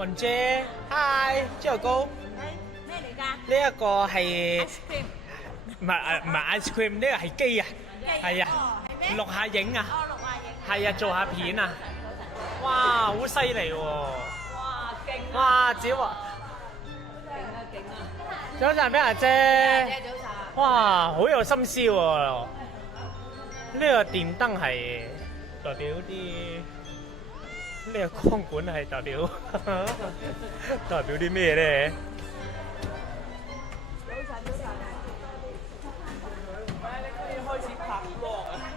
雲姐，hi，朝頭糕。咩嚟㗎？呢一個係 ice cream 唔係 ice cream？呢個係機啊，係啊，錄下影啊，哦，錄下影。係啊，做下片啊。哇，好犀利喎！哇，勁啊！哇，子華，勁啊！早晨，邊阿姐？姐早晨。哇，好有心思喎！呢個電燈係代表啲，呢個光管係代表代表啲咩咧？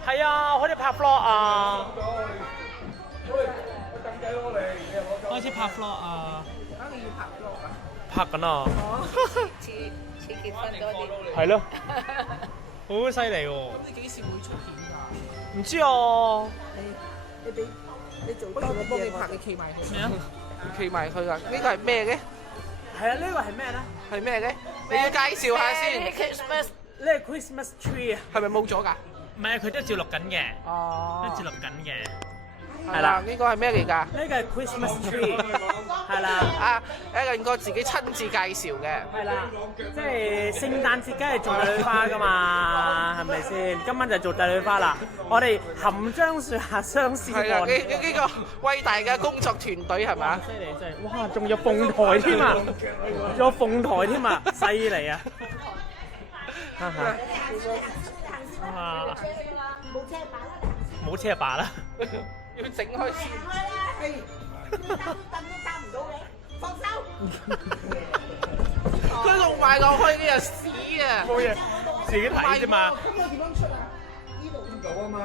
係啊，開始拍 vlog 啊！開始拍 vlog 啊！拍緊啊！似結婚多啲。係咯，好犀利喎！咁你幾時會出片㗎？唔知啊，你做多啲嘢，我幫你拍，你企埋佢。咩啊？企埋佢㗎，呢個係咩嘅？係啊，呢個係咩咧？係咩嘅？你要介紹下先。 Christmas 呢個 Christmas tree 啊，係咪冇咗㗎？唔係啊，佢都照錄緊嘅，哦都照錄緊嘅。係啦，呢個係咩嚟㗎？呢個係 Christmas tree，係啦，啊，一個自己親自介紹嘅。係啦，即係聖誕節梗係做帝女花㗎嘛，係咪先？今晚就做帝女花啦。我哋含章樹下相思係啦，岸。呢個偉大嘅工作團隊係嘛？犀利真係，哇！仲有鳳台添啊，仲有鳳台添啊，犀利啊！哇！冇車把啦，要整開先。佢弄埋落去，你又屎啊！冇嘢，自己睇啫嘛。咁我點樣出啊？呢度呢度啊嘛。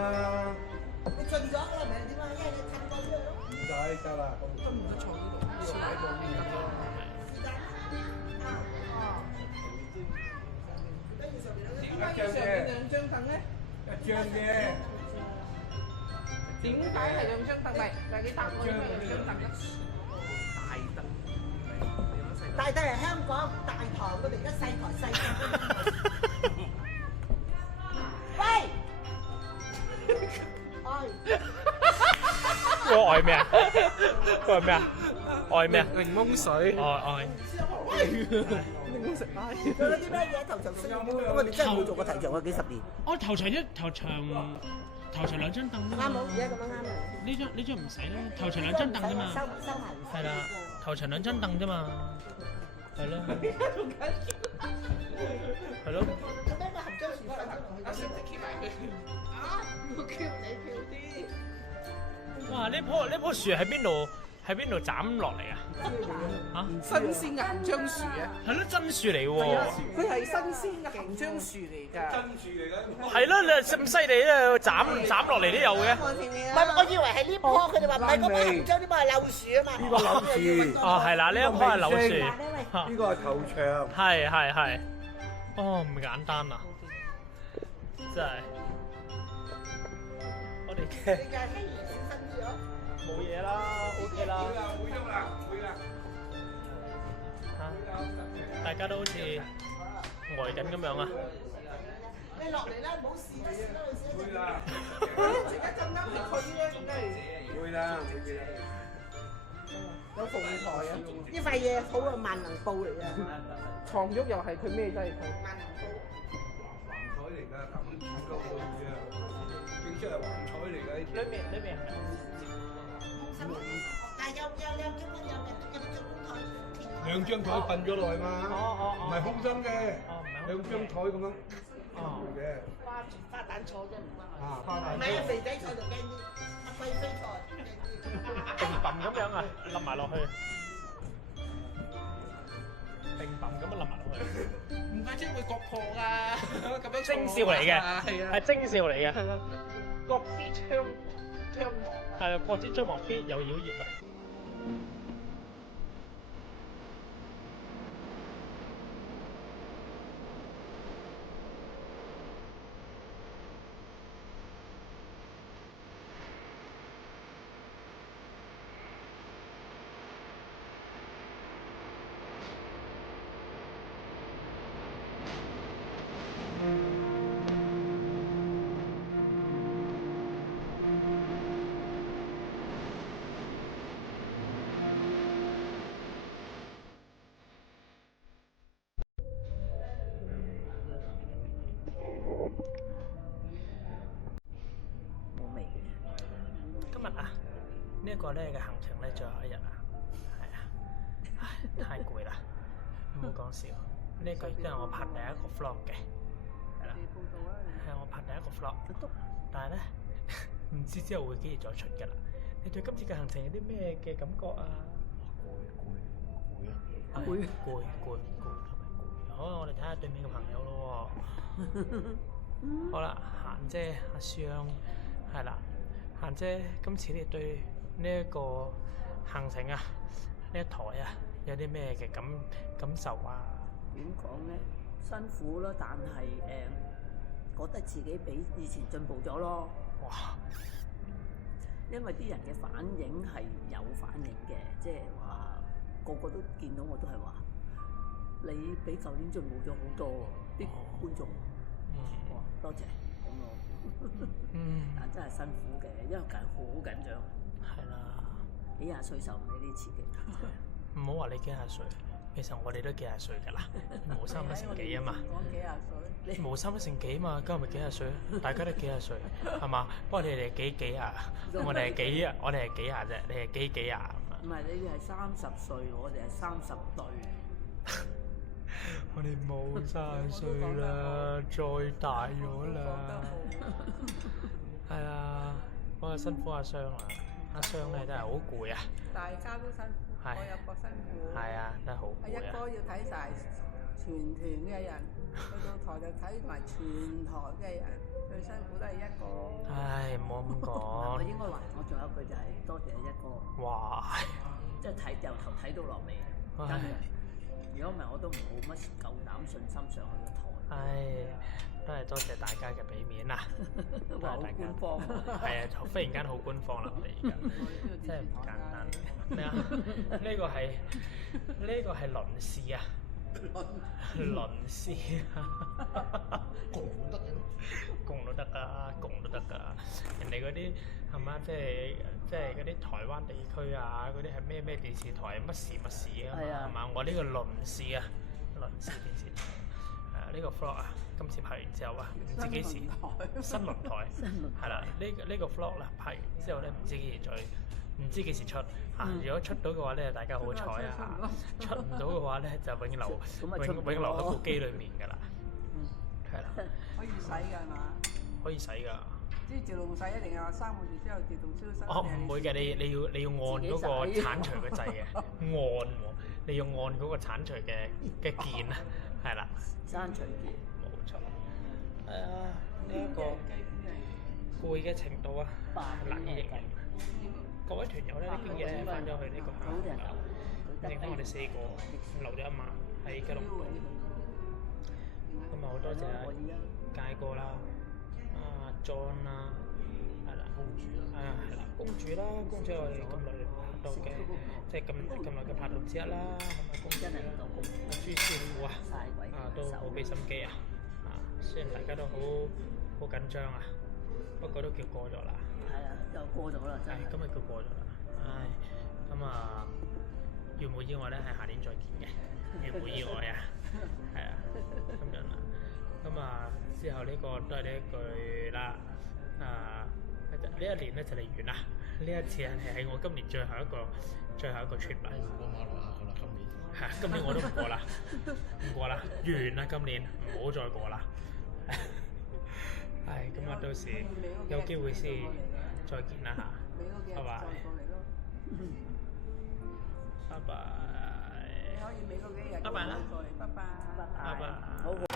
你進咗啦，咪點啊？因為你褪過出去咯。唔使得啦，都唔得坐呢度，呢度喺度呢度。點解要上面兩張凳咧？一張嘅。點解係兩張凳嚟？但係你答我點解兩張凳咧？大凳。大帝係香港大堂，我哋而家細台細凳。喂！我愛咩啊？我愛咩啊？愛咩啊？檸檬水。愛。檸檬食奶。做咗啲咩嘢？頭場先，我哋真係冇做過頭場啊！幾十年。我頭場兩張凳啫嘛。啱冇，而家咁樣啱啊！呢張唔使啦，頭場兩張凳啫嘛。收埋。係啦，頭場兩張凳啫嘛。係咯。係咯。咁樣個含章樹瞓咗落去。阿小姐企埋佢。啊！我叫你跳啲。哇！呢棵樹喺邊度？喺邊度斬落嚟啊？新鮮嘅含章樹啊！係咯，真樹嚟喎。佢係新鮮嘅含章樹嚟㗎。係咯，你咁犀利咧，斬落嚟都有嘅。唔係，我以為係呢棵，佢哋話唔係嗰棵含章，呢棵係柳樹啊嘛。呢個柳樹。哦，係啦，呢一棵係柳樹。呢個係頭場。係。哦，唔簡單啊！真係。我哋嘅。冇嘢啦 ，OK 啦。會啦。嚇！大家都好似呆緊咁樣啊！你落嚟啦，冇事啦，會啦。而家咁啱係佢咧，點解？會啦。有鳳台啊！呢塊嘢好啊，萬能布嚟啊！床褥又係佢咩都係佢。萬能布。橫彩嚟㗎，咁高嘅啊！整出嚟橫彩嚟㗎呢啲。裏面係咩？但係有兩張有台。兩張台瞓咗落去嘛。唔係空心嘅。兩張台咁樣。嘅。花旦坐啫，唔關我。啊，花旦。唔係啊，肥仔坐就驚啲，阿貴妃坐驚啲。定揼咁樣啊，冧埋落去。定揼咁樣冧埋落去。唔怪之會割破㗎，咁樣徵兆嚟嘅，係啊，係徵兆嚟嘅。係啦，割支槍亡。係啊，國之將亡必有妖孽啊！個咧嘅行程咧最後一日啊，係啊，唉，太攰啦，唔好講笑。呢個亦都係我拍第一個 vlog 嘅，係啦，係我拍第一個 vlog，但係咧唔知之後會幾時再出㗎啦。你對今次嘅行程有啲咩嘅感覺啊？攰，同埋攰。好啊，我哋睇下對面嘅朋友咯喎。好啦，嫻姐阿雙係啦，嫻姐今次你對呢一個行程啊，呢一台啊，有啲咩嘅感受啊？點講咧？辛苦咯，但係覺得自己比以前進步咗咯。哇！因為啲人嘅反應係有反應嘅，即係話個個都見到我都係話你比舊年進步咗好多喎，啲觀眾。哇！多謝咁咯。但真係辛苦嘅，因為好緊張。係啦。幾廿歲受唔起呢次嘅。唔好話你幾廿歲，其實我哋都幾廿歲㗎啦，無三不成幾啊嘛。講幾廿歲。無三不成幾啊嘛，今日咪幾廿歲咯，大家都幾廿歲，係嘛？不過你哋幾啊？我哋係幾啊啫，你係幾啊？唔係，你哋係30歲，我哋係30對。我哋冇30歲啦，再大咗啦。係啊，不過辛苦阿雙啦，阿雙咧真係好攰啊。大家都辛苦，係我有個辛苦。係啊，真係好阿一攰啊。哥要睇晒全團嘅人，去到台就睇埋全台嘅人，最辛苦都係一哥。唉，唔好咁我講。應該話，我仲有一句就係多謝一哥，哇！即係睇由頭睇到落尾，真係。如果唔係，我都冇乜夠膽信心上去個台。唉，都係多謝大家嘅俾面啦，都係話好大家官方。係啊，忽然間好官方啦，我哋而家真係唔簡單。咩啊？呢個係倫士啊，倫士啊，共都得㗎，共都得㗎。人哋嗰啲係嘛，即係嗰啲台灣地區啊，嗰啲係咩電視台乜事啊嘛，係嘛？我呢個倫士啊，倫士電視台。呢個 vlog 啊，今次拍完之後啊，唔知幾時新輪台係啦。呢個 vlog 啦，拍完之後咧，唔知幾時出嚇。如果出到嘅話咧，大家好彩啊！出唔到嘅話咧，就永留喺部機裡面㗎啦。係啦。可以洗㗎係嘛？可以洗㗎。啲自動洗一定係話3個月之後自動消失。哦，唔會嘅，你要按嗰個剷除嘅掣嘅，按喎，你要按嗰個剷除嘅鍵啊，係啦。刪除鍵。冇錯。係啊，呢一個攰嘅程度啊，難以形容。各位團友咧，呢邊嘅咧翻咗去呢個下午啦，剩翻我哋4個留咗一晚喺吉隆坡。咁啊，好多謝啊佳哥啦。John 啦，係啦，公主啦，係啦，公主我哋咁耐拍到嘅，即係咁耐嘅拍檔之一啦，係咪？公主真係唔夠公主。朱師傅啊，都好俾心機啊，雖然大家都好緊張啊，不過都叫過咗啦。係啊，又過咗啦，真係。今日叫過咗啦，唉，咁啊，如無意外咧，係下年再見嘅，如無意外啊，係啊，咁樣啦。咁啊，之後呢個都係呢一句啦。呢一年咧就嚟完啦。呢一次係我今年最後一個 trip 啦。過馬來亞㗎啦，今年。係，今年我都唔過啦，完啦，今年唔好再過啦。係，咁啊，到時有機會先再見啦嚇。拜拜。拜拜。你可以美嗰幾日。拜拜啦。拜拜。拜拜。好。